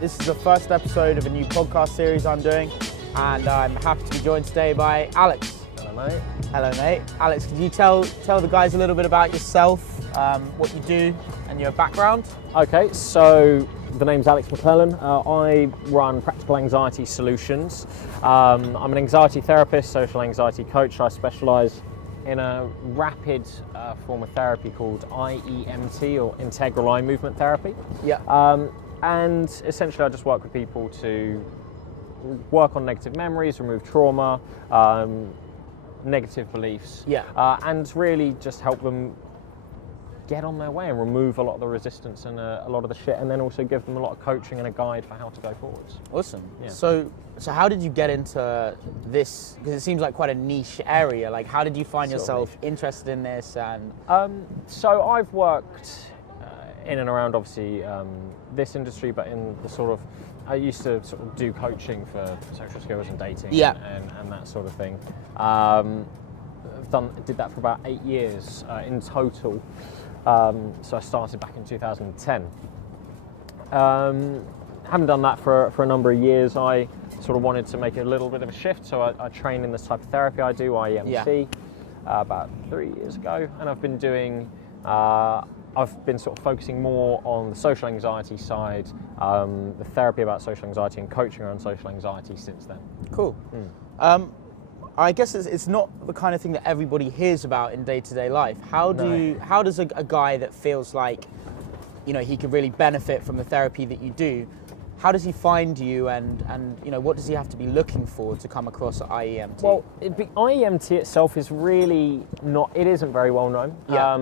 This is the first episode of a new podcast series I'm doing, and I'm happy to be joined today by Alex. Hello, mate. Hello, mate. Alex, could you tell the guys a little bit about yourself, what you do, and your background? Okay, so the name's Alex McClellan. I run Practical Anxiety Solutions. I'm an anxiety therapist, social anxiety coach. I specialise in a rapid form of therapy called IEMT, or Integral Eye Movement Therapy. Yeah. And essentially I just work with people to work on negative memories, remove trauma, negative beliefs, and really just help them get on their way and remove a lot of the resistance and a lot of the shit, and then also give them a lot of coaching and a guide for how to go forwards. Awesome. Yeah. So how did you get into this? Because it seems like quite a niche area. Like, how did you find yourself interested in this? And so I've worked in and around, obviously, this industry, but in the sort of, I used to sort of do coaching for social skills and dating and that sort of thing. Did that for about 8 years in total. So I started back in 2010. Haven't done that for a number of years. I sort of wanted to make a little bit of a shift, so I trained in this type of therapy. I do IEMT about 3 years ago, and I've been doing. I've been sort of focusing more on the social anxiety side, the therapy about social anxiety, and coaching around social anxiety since then. Cool. I guess it's not the kind of thing that everybody hears about in day-to-day life. How does a guy that feels like, you know, he could really benefit from the therapy that you do, how does he find you, and you know, what does he have to be looking for to come across IEMT? Well, IEMT itself is really not. It isn't very well known.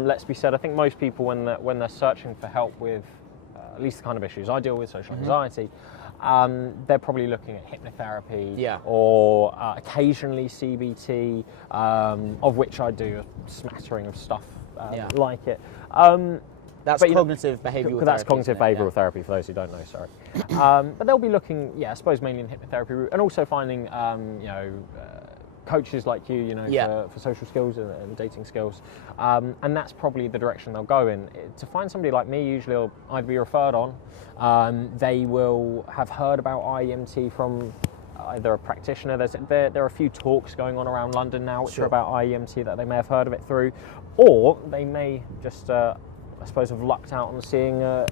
Let's be said. I think most people, when they're searching for help with at least the kind of issues I deal with, social anxiety, they're probably looking at hypnotherapy or occasionally CBT, of which I do a smattering of stuff like it. That's cognitive behavioural therapy. That's cognitive behavioural therapy, for those who don't know, sorry. But they'll be looking, I suppose, mainly in the hypnotherapy route, and also finding, coaches like you, for social skills and dating skills. And that's probably the direction they'll go in. To find somebody like me, usually I'll either be referred on, they will have heard about IEMT from either a practitioner. There are a few talks going on around London now which are about IEMT that they may have heard of it through, or they may just I suppose have lucked out on seeing a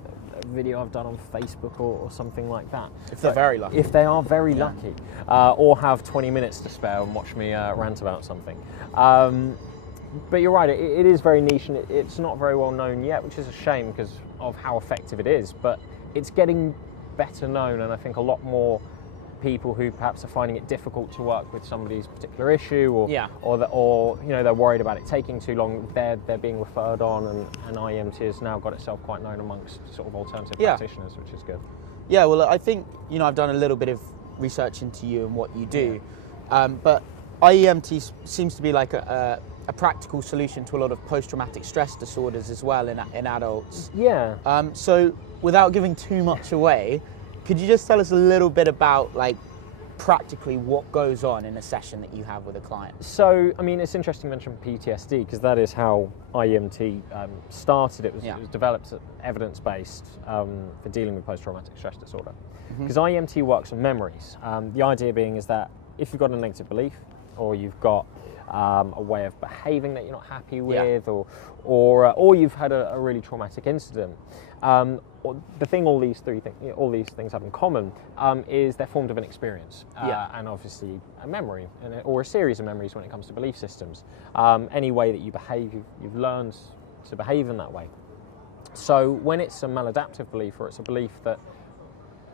video I've done on Facebook or something like that. If they're very lucky. If they are very lucky, or have 20 minutes to spare and watch me rant about something. But you're right, it is very niche, and it's not very well known yet, which is a shame because of how effective it is, but it's getting better known, and I think a lot more people who perhaps are finding it difficult to work with somebody's particular issue, or they're worried about it taking too long, they're being referred on, and IEMT has now got itself quite known amongst sort of alternative practitioners, which is good. Yeah, well, I think, I've done a little bit of research into you and what you do, but IEMT seems to be like a practical solution to a lot of post-traumatic stress disorders as well in adults. Yeah. So without giving too much away, could you just tell us a little bit about, like, practically what goes on in a session that you have with a client? So, I mean, it's interesting to mention PTSD, because that is how IEMT started. It was developed evidence-based for dealing with post-traumatic stress disorder. Because IEMT works on memories. The idea being is that if you've got a negative belief, or you've got a way of behaving that you're not happy with, or you've had a really traumatic incident, the thing all these things have in common is they're formed of an experience, and obviously a memory, or a series of memories when it comes to belief systems. Any way that you behave, you've learned to behave in that way. So when it's a maladaptive belief, or it's a belief that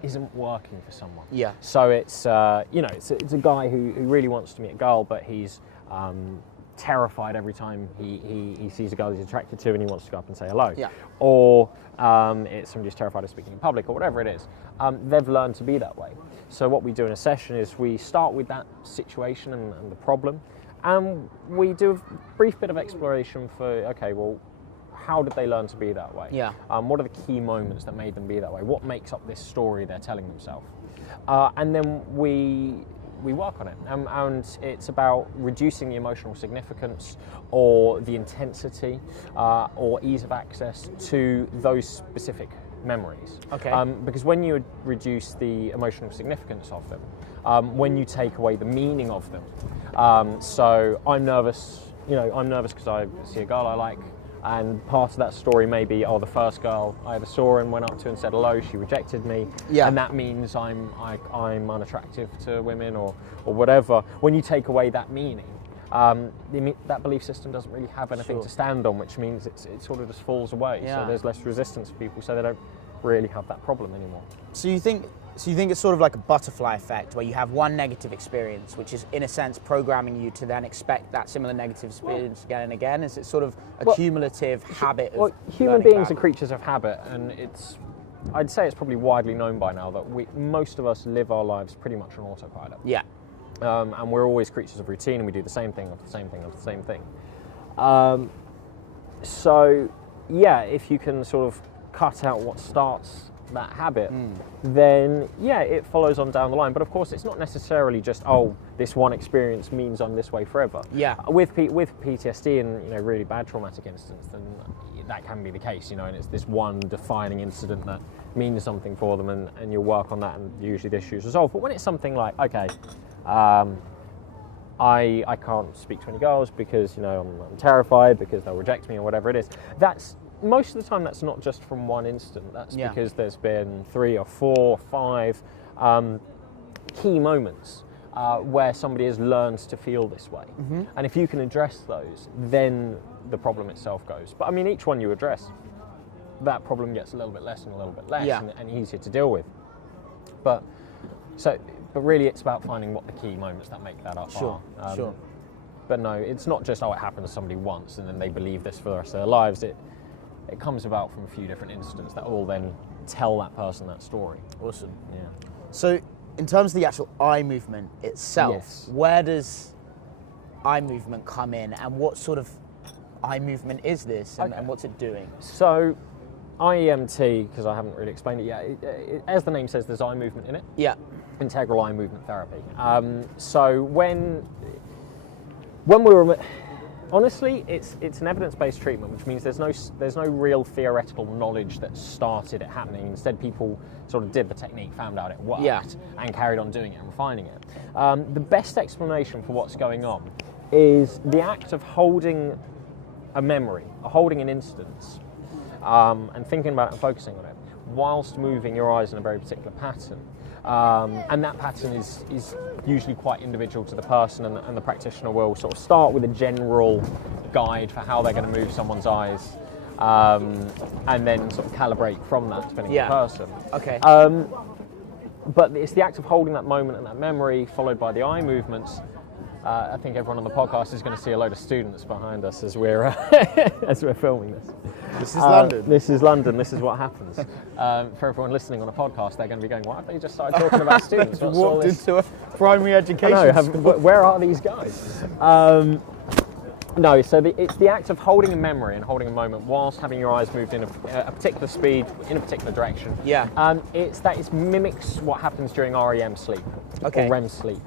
isn't working for someone, so it's it's a guy who really wants to meet a girl, but he's terrified every time he sees a girl he's attracted to, and he wants to go up and say hello. Or it's somebody who's terrified of speaking in public, or whatever it is. They've learned to be that way. So what we do in a session is we start with that situation and the problem, and we do a brief bit of exploration for, okay, well, how did they learn to be that way? What are the key moments that made them be that way? What makes up this story they're telling themselves? And then we work on it, and it's about reducing the emotional significance or the intensity or ease of access to those specific memories. Okay. Because when you reduce the emotional significance of them, when you take away the meaning of them, so I'm nervous, I'm nervous because I see a girl I like, and part of that story may be, the first girl I ever saw and went up to and said hello, she rejected me, and that means I'm unattractive to women or whatever. When you take away that meaning, that belief system doesn't really have anything to stand on, which means it sort of just falls away. So there's less resistance for people, so they don't really have that problem anymore. So you think it's sort of like a butterfly effect, where you have one negative experience, which is in a sense programming you to then expect that similar negative experience again and again? Is it sort of a cumulative habit? Well, human beings are creatures of habit, and I'd say it's probably widely known by now that most of us live our lives pretty much on autopilot. Yeah. And we're always creatures of routine, and we do the same thing after the same thing after the same thing. So, if you can sort of cut out what starts that habit, then it follows on down the line. But of course, it's not necessarily just this one experience means I'm this way forever. Yeah. With PTSD and really bad traumatic incidents, then that can be the case. And it's this one defining incident that means something for them, and you'll work on that, and usually the issue is resolved. But when it's something like, okay, I can't speak to any girls because I'm terrified because they'll reject me or whatever it is. Most of the time that's not just from one incident. That's because there's been 3 or 4 or 5 key moments where somebody has learned to feel this way. Mm-hmm. And if you can address those, then the problem itself goes. But I mean, each one you address, that problem gets a little bit less and a little bit less and easier to deal with. But really it's about finding what the key moments that make that up are. Sure. But no, it's not just, it happened to somebody once and then they believe this for the rest of their lives. It comes about from a few different incidents that all then tell that person that story. Awesome. Yeah. So, in terms of the actual eye movement itself, where does eye movement come in, and what sort of eye movement is this, and what's it doing? So, IEMT, because I haven't really explained it yet, as the name says, there's eye movement in it. Yeah. Integral eye movement therapy. So when we were... Honestly, it's an evidence-based treatment, which means there's no real theoretical knowledge that started it happening. Instead, people sort of did the technique, found out it worked, and carried on doing it and refining it. The best explanation for what's going on is the act of holding a memory, holding an instance, and thinking about it and focusing on it, whilst moving your eyes in a very particular pattern. And that pattern is usually quite individual to the person, and the practitioner will sort of start with a general guide for how they're going to move someone's eyes, and then sort of calibrate from that depending on the person. Okay. But it's the act of holding that moment and that memory, followed by the eye movements. I think everyone on the podcast is going to see a load of students behind us as we're as we're filming this. This is London. This is London. This is what happens. For everyone listening on a podcast, they're going to be going, "Why have they just started talking about students?" What's walked into a primary education school. Where are these guys? No, so it's the act of holding a memory and holding a moment whilst having your eyes moved in a particular speed, in a particular direction. Yeah. It mimics what happens during REM sleep, or REM sleep.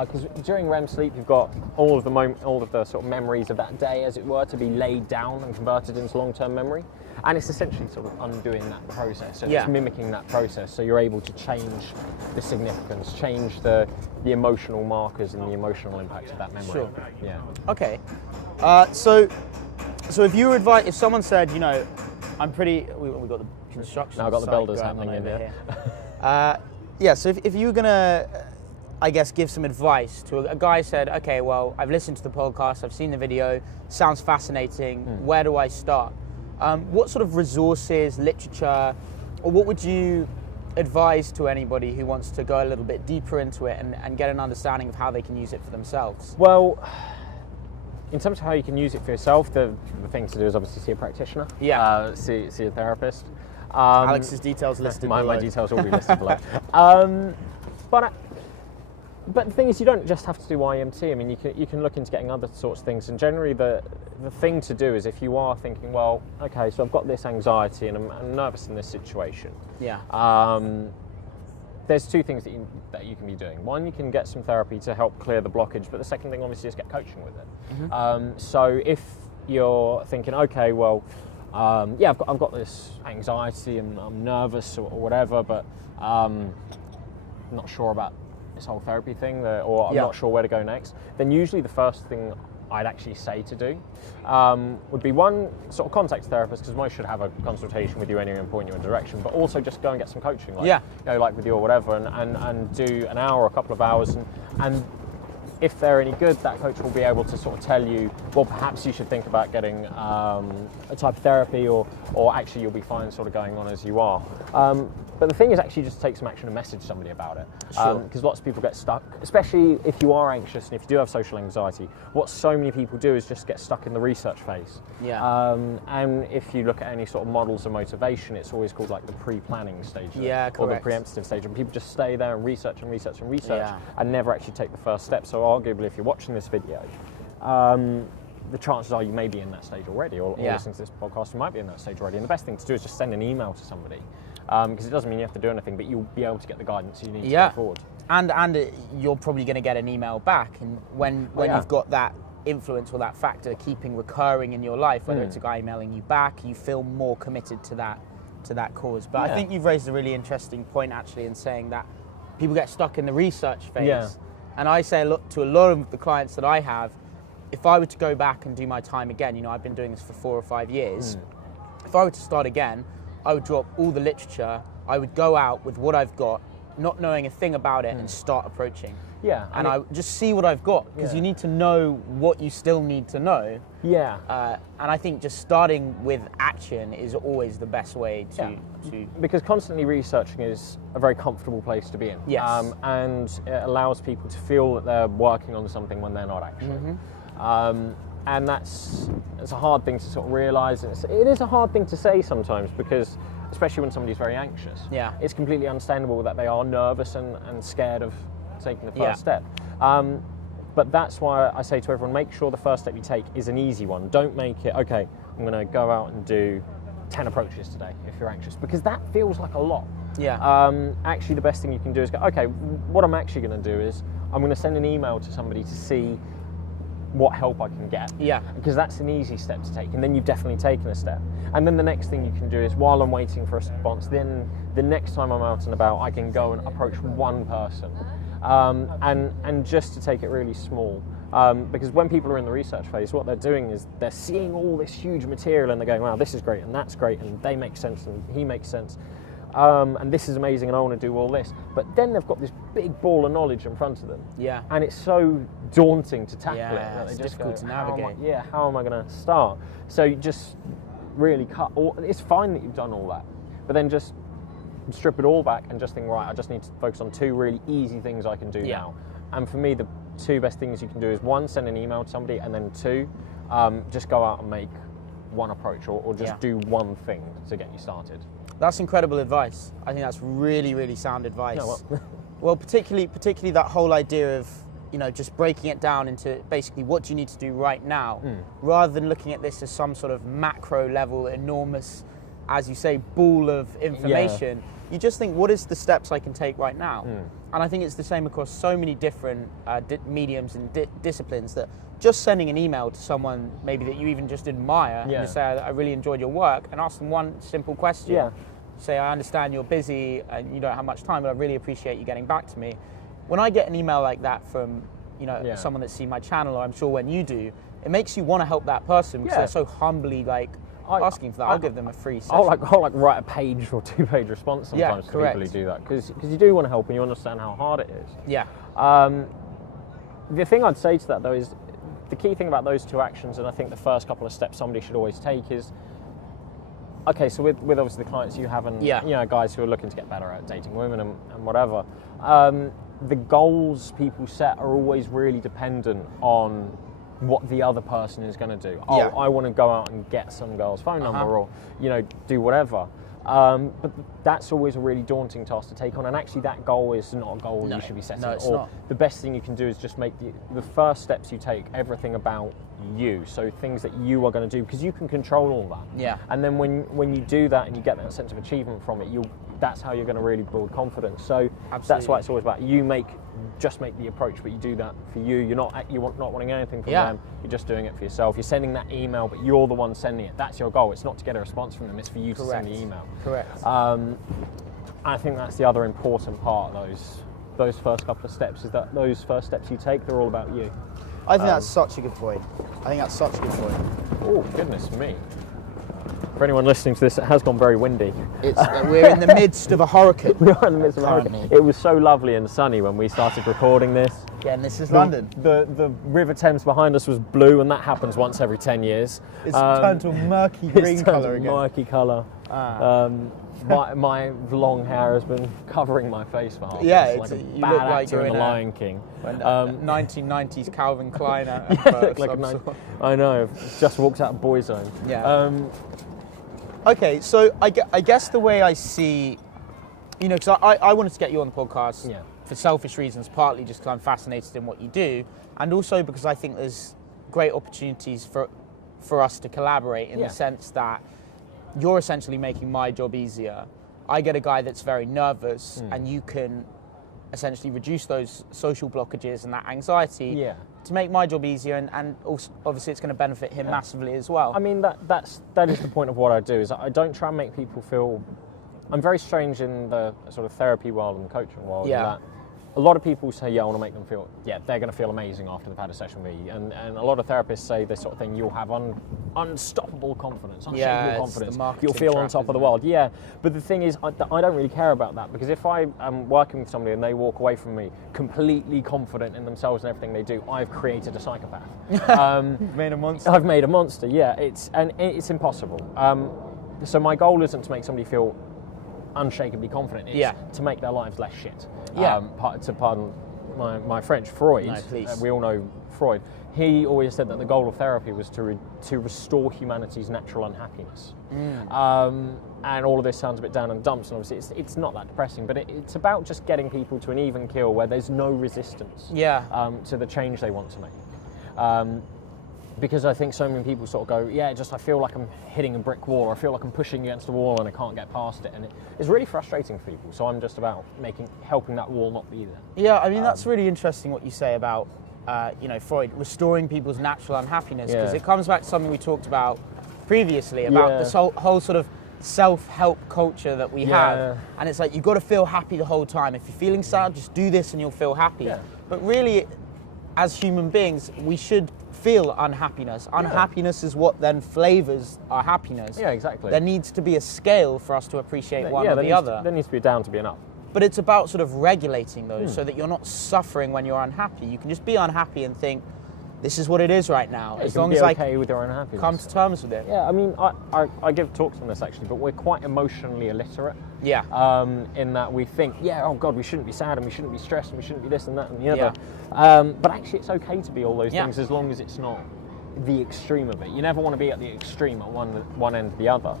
Because during REM sleep, you've got all of the sort of memories of that day, as it were, to be laid down and converted into long-term memory, and it's essentially sort of undoing that process. So it's mimicking that process, so you're able to change the significance, change the emotional markers and the emotional impact of that memory. Sure. Yeah. Okay. So if you were if someone said, I'm pretty, we've got the construction. Now I've got the builders happening in here. So if you were gonna, I guess, give some advice to a guy said, okay, well, I've listened to the podcast, I've seen the video, sounds fascinating, where do I start? What sort of resources, literature, or what would you advise to anybody who wants to go a little bit deeper into it and get an understanding of how they can use it for themselves? Well, in terms of how you can use it for yourself, the thing to do is obviously see a practitioner, see a therapist. Alex's details listed below. My details will be listed below. But the thing is, you don't just have to do IMT. I mean, you can look into getting other sorts of things. And generally, the thing to do is, if you are thinking, well, okay, so I've got this anxiety and I'm nervous in this situation. Yeah. There's 2 things that you can be doing. One, you can get some therapy to help clear the blockage. But the second thing, obviously, is get coaching with it. Mm-hmm. So if you're thinking, okay, well, I've got this anxiety and I'm nervous or whatever, but I'm not sure about this whole therapy thing, or I'm not sure where to go next, then usually the first thing I'd actually say to do would be, one, sort of contact a therapist, because most should have a consultation with you anyway and point you in a direction, but also just go and get some coaching, like with you or whatever, and do an hour or a couple of hours, and if they're any good, that coach will be able to sort of tell you, well, perhaps you should think about getting a type of therapy, or actually you'll be fine sort of going on as you are. But the thing is actually just take some action and message somebody about it. Because lots of people get stuck, especially if you are anxious and if you do have social anxiety. What so many people do is just get stuck in the research phase. And if you look at any sort of models of motivation, it's always called like the pre-planning stage, or the preemptive stage, and people just stay there and research and never actually take the first step. So arguably, if you're watching this video, the chances are you may be in that stage already, or listening to this podcast, you might be in that stage already. And the best thing to do is just send an email to somebody, because it doesn't mean you have to do anything, but you'll be able to get the guidance you need to go forward. And you're probably going to get an email back, and when you've got that influence or that factor keeping recurring in your life, whether it's a guy emailing you back, you feel more committed to that cause. But I think you've raised a really interesting point actually in saying that people get stuck in the research phase. And I say to a lot of the clients that I have, if I were to go back and do my time again, I've been doing this for 4 or 5 years. If I were to start again, I would drop all the literature. I would go out with what I've got, not knowing a thing about it, and start approaching. And I just see what I've got, because you need to know what you still need to know. And I think just starting with action is always the best way to... Because constantly researching is a very comfortable place to be in. And it allows people to feel that they're working on something when they're not actually. And it's a hard thing to sort of realise. It is a hard thing to say sometimes, because especially when somebody's very anxious, it's completely understandable that they are nervous and scared of taking the first step. But that's why I say to everyone, make sure the first step you take is an easy one. Don't make it, okay, I'm going to go out and do 10 approaches today if you're anxious, because that feels like a lot. Actually, the best thing you can do is go, okay, what I'm actually going to do is I'm going to send an email to somebody to see what help I can get. Because that's an easy step to take, and then you've definitely taken a step. And then the next thing you can do is, while I'm waiting for a response, then the next time I'm out and about, I can go and approach one person. And just to take it really small. Because when people are in the research phase, what they're doing is they're seeing all this huge material and they're going, wow, this is great and that's great and they make sense and he makes sense. And this is amazing and I want to do all this. But then they've got this big ball of knowledge in front of them. And it's so daunting to tackle it. That it's they just difficult to navigate. How am I going to start? So you just really it's fine that you've done all that, but then just strip it all back and just think, right, I just need to focus on 2 really easy things I can do now. And for me, the 2 best things you can do is, 1, send an email to somebody, and then 2, just go out and make 1 approach or just do 1 thing to get you started. That's incredible advice. I think that's really, really sound advice. Well, particularly that whole idea of, just breaking it down into basically what do you need to do right now, rather than looking at this as some sort of macro level, enormous, as you say, ball of information. You just think, what is the steps I can take right now? And I think it's the same across so many different mediums and disciplines, that just sending an email to someone maybe that you even just admire and you say, I really enjoyed your work, and ask them 1 simple question. Say, I understand you're busy and you don't have much time, but I really appreciate you getting back to me. When I get an email like that from someone that's seen my channel, or I'm sure when you do, it makes you want to help that person, because they're so humbly asking for that. I'll give them a free session. I'll write a page or 2-page response sometimes to people who do that, because you do want to help and you understand how hard it is. The thing I'd say to that though is, the key thing about those 2 actions, and I think the first couple of steps somebody should always take, is, okay, so with obviously the clients you have and guys who are looking to get better at dating women and whatever, the goals people set are always really dependent on what the other person is going to do. I want to go out and get some girl's phone number, or do whatever. But that's always a really daunting task to take on, and actually that goal is not a goal you should be setting. It's not. The best thing you can do is just make the first steps you take everything about you, so things that you are going to do, because you can control all that. And then when you do that and you get that sense of achievement from it, that's how you're going to really build confidence. So Absolutely. that's why it's always about just make the approach, but you do that for you. You're not wanting anything from them. You're just doing it for yourself. You're sending that email, but you're the one sending it. That's your goal. It's not to get a response from them. It's for you to send the email. Correct. I think that's the other important part of those first couple of steps, is that those first steps you take, they're all about you. I think that's such a good point. Oh, goodness me. For anyone listening to this, it has gone very windy. We're in the midst of a hurricane. We are in the midst of a hurricane. It was so lovely and sunny when we started recording this. Again, this is London. The River Thames behind us was blue, and that happens once every 10 years. It's turned to a murky green colour again. Murky colour. My long hair has been covering my face for half. Yeah, like a you bad look like actor you're in in The Lion King. 1990s Calvin Klein at Look like I know. Just walked out of Boyzone. Yeah. Okay, so I guess the way I see, because I wanted to get you on the podcast for selfish reasons, partly just because I'm fascinated in what you do, and also because I think there's great opportunities for us to collaborate in the sense that you're essentially making my job easier. I get a guy that's very nervous, and you can essentially reduce those social blockages and that anxiety to make my job easier, and also obviously it's going to benefit him massively as well. I mean, that is the point of what I do, is I don't try and make people feel... I'm very strange in the sort of therapy world and coaching world. In that a lot of people say, I want to make them feel, they're going to feel amazing after they've had a session with me. And a lot of therapists say this sort of thing, you'll have unstoppable confidence, unshakable confidence. You'll feel on top of the world. Yeah, but the thing is, I don't really care about that, because if I am working with somebody and they walk away from me completely confident in themselves and everything they do, I've created a psychopath. You've made a monster. I've made a monster, it's impossible. So my goal isn't to make somebody feel unshakably confident, it's to make their lives less shit. To pardon my French, Freud, no, please. We all know Freud, he always said that the goal of therapy was to restore humanity's natural unhappiness. And all of this sounds a bit down in the dumps, and obviously it's not that depressing, but it's about just getting people to an even keel where there's no resistance to the change they want to make. Because I think so many people sort of go, I feel like I'm hitting a brick wall, or I feel like I'm pushing against a wall and I can't get past it, and it's really frustrating for people. So I'm just about helping that wall not be there. Yeah, I mean, that's really interesting what you say about, Freud, restoring people's natural unhappiness, because it comes back to something we talked about previously, about this whole sort of self-help culture that we have. And it's like, you've got to feel happy the whole time. If you're feeling sad, just do this and you'll feel happy. Yeah. But really, as human beings, we should feel unhappiness. Unhappiness is what then flavors our happiness. Yeah, exactly. There needs to be a scale for us to appreciate one or the other. There needs to be a down to be an up. But it's about sort of regulating those so that you're not suffering when you're unhappy. You can just be unhappy and think, this is what it is right now. As long as I with your unhappiness. Come to terms with it. Yeah, I mean, I give talks on this actually, but we're quite emotionally illiterate. Yeah. In that we think, oh God, we shouldn't be sad and we shouldn't be stressed and we shouldn't be this and that and the other. But actually it's okay to be all those things as long as it's not the extreme of it. You never want to be at the extreme at one end or the other.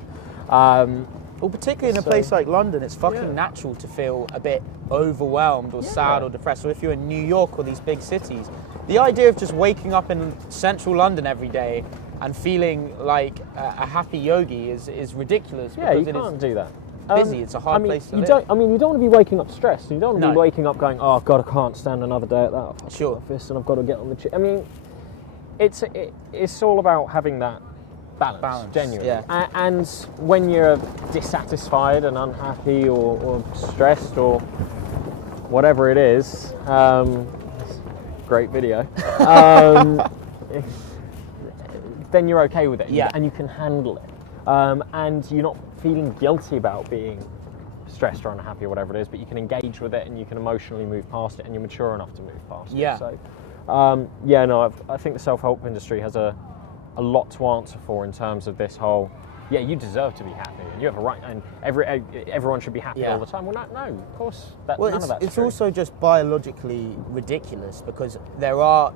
Well, particularly in a place like London, it's fucking natural to feel a bit overwhelmed or sad or depressed. Or if you're in New York or these big cities, the idea of just waking up in central London every day and feeling like a happy yogi is ridiculous. Yeah, you can't do that. Busy, it's a hard place to live. You don't want to be waking up stressed. You don't want to be waking up going, oh God, I can't stand another day at that office and I've got to get on the I mean, it's all about having that balance, genuinely. Yeah. And when you're dissatisfied and unhappy or stressed or whatever it is, great video, then you're okay with it and you can handle it. And you're not feeling guilty about being stressed or unhappy or whatever it is, but you can engage with it and you can emotionally move past it, and you're mature enough to move past it. So, I think the self-help industry has a lot to answer for in terms of this whole, you deserve to be happy and you have a right, and everyone should be happy all the time. Well, no, of course, none of that's it's true. Also just biologically ridiculous, because there are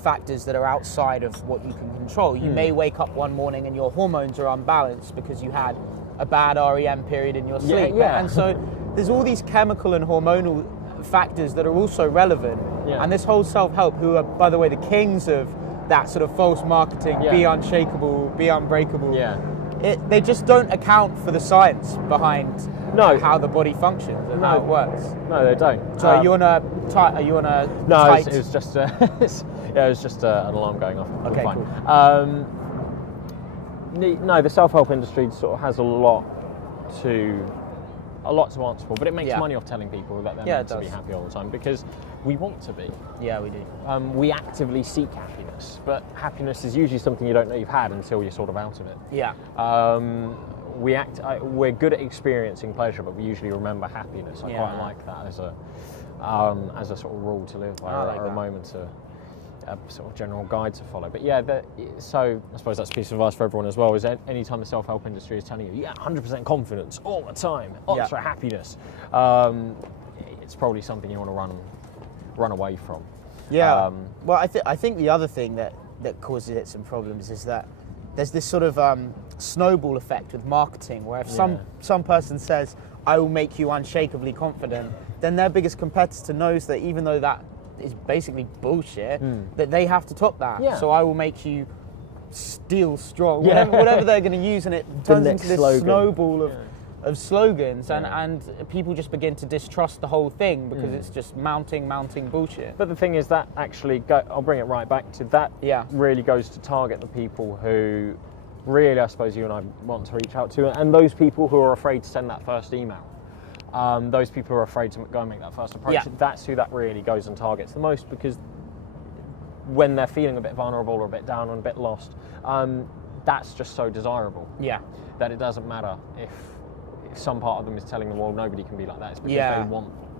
factors that are outside of what you can control. You may wake up one morning and your hormones are unbalanced because you had a bad REM period in your sleep. And so there's all these chemical and hormonal factors that are also relevant. And this whole self-help, who are, by the way, the kings of that sort of false marketing, be unshakable, be unbreakable. They just don't account for the science behind No. how the body functions and how it works. No, they don't. So are you on a tight? No, tight... it was just yeah, it was just an alarm going off. Okay, fine. cool. No, the self-help industry sort of has a lot to answer for, but it makes money off telling people that they're meant to be happy all the time, because we want to be. Yeah, we do. We actively seek happiness, but happiness is usually something you don't know you've had until you're sort of out of it. Yeah. We're good at experiencing pleasure, but we usually remember happiness. I quite like that as a sort of rule to live by, or a moment to a sort of general guide to follow. But yeah, so I suppose that's a piece of advice for everyone as well, is any time the self-help industry is telling you, 100% confidence all the time, ultra happiness, it's probably something you want to run away from. Yeah. Well, I think the other thing that causes it some problems is that there's this sort of snowball effect with marketing, where if some person says, I will make you unshakably confident, then their biggest competitor knows that even though that is basically bullshit, that they have to top that. Yeah. So I will make you steel strong, whatever they're going to use, and it turns into this snowball of slogans, and people just begin to distrust the whole thing because it's just mounting bullshit. But the thing is that actually, I'll bring it right back to that, really goes to target the people who really, I suppose, you and I want to reach out to, and those people who are afraid to send that first email. Those people who are afraid to go and make that first approach, that's who that really goes and targets the most, because when they're feeling a bit vulnerable or a bit down and a bit lost, that's just so desirable. Yeah. That it doesn't matter if some part of them is telling them, well, nobody can be like that. It's because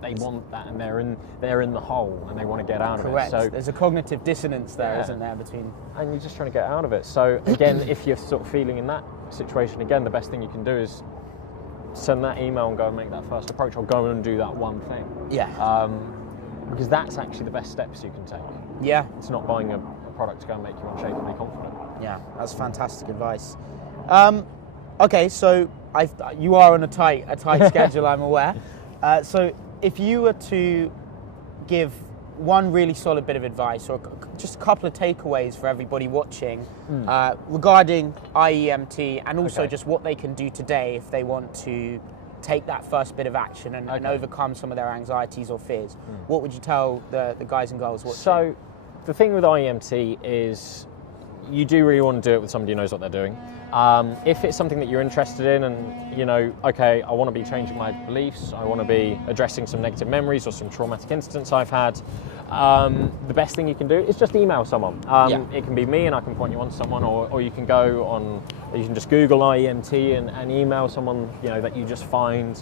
they want that, and they're in the hole and they want to get out of it. Correct. So there's a cognitive dissonance there, isn't there, between... And you're just trying to get out of it. So again, if you're sort of feeling in that situation, again, the best thing you can do is send that email and go and make that first approach, or go and do that one thing. Yeah. Because that's actually the best steps you can take. Yeah. It's not buying a product to go and make you unshakably confident. Yeah, that's fantastic advice. Okay, so you are on a tight schedule, I'm aware. So if you were to give one really solid bit of advice, or just a couple of takeaways for everybody watching regarding IEMT, and also just what they can do today if they want to take that first bit of action and overcome some of their anxieties or fears, what would you tell the guys and girls watching? So the thing with IEMT is you do really want to do it with somebody who knows what they're doing. If it's something that you're interested in, and you know, okay, I want to be changing my beliefs, I want to be addressing some negative memories or some traumatic incidents I've had, the best thing you can do is just email someone. It can be me, and I can point you on to someone, or you can go on, you can just Google IEMT and email someone, you know, that you just find.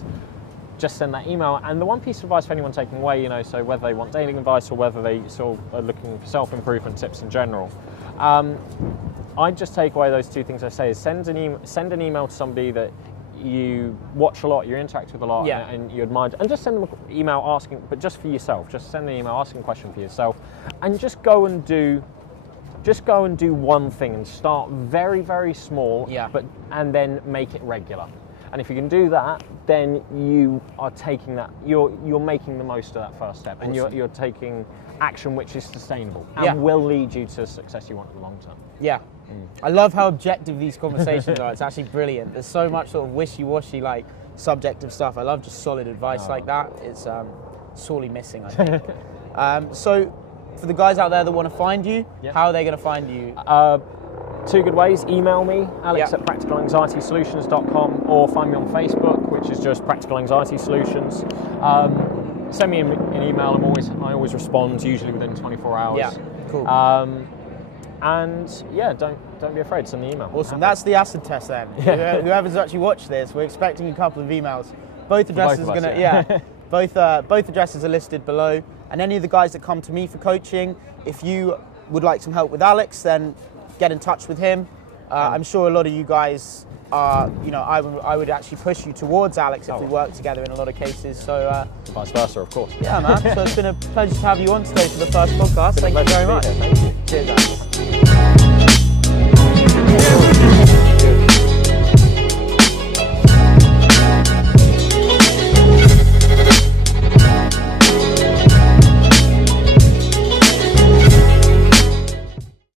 Just send that email. And the one piece of advice for anyone taking away, you know, so whether they want dating advice or whether they sort of are looking for self-improvement tips in general, I'd just take away those two things I say, is send an email to somebody that you watch a lot, you interact with a lot, and you admire, and just send them an email asking, but just for yourself, just send an email asking a question for yourself, and just go and do one thing, and start very, very small, and then make it regular. And if you can do that, then you are taking that, you're making the most of that first step. Awesome. And you're taking action which is sustainable and will lead you to the success you want in the long term. Yeah. I love how objective these conversations are. It's actually brilliant. There's so much sort of wishy-washy, like, subjective stuff. I love just solid advice like that. It's sorely missing, I think. So for the guys out there that want to find you, how are they going to find you? Two good ways. Email me, Alex at practicalanxietysolutions.com, or find me on Facebook, which is just Practical Anxiety Solutions. Send me an email. I always respond, usually within 24 hours. Yeah, cool. And yeah, don't be afraid. Send the email. Awesome. That's the acid test then. Whoever's actually watched this, we're expecting a couple of emails. Both addresses are gonna both addresses are listed below. And any of the guys that come to me for coaching, if you would like some help with Alex, then get in touch with him. I'm sure a lot of you guys are, you know, I would actually push you towards Alex if we work together in a lot of cases. So vice versa, of course. Yeah, man. So it's been a pleasure to have you on today for the first podcast. Thank you very much. Thank you. Cheers, Alex.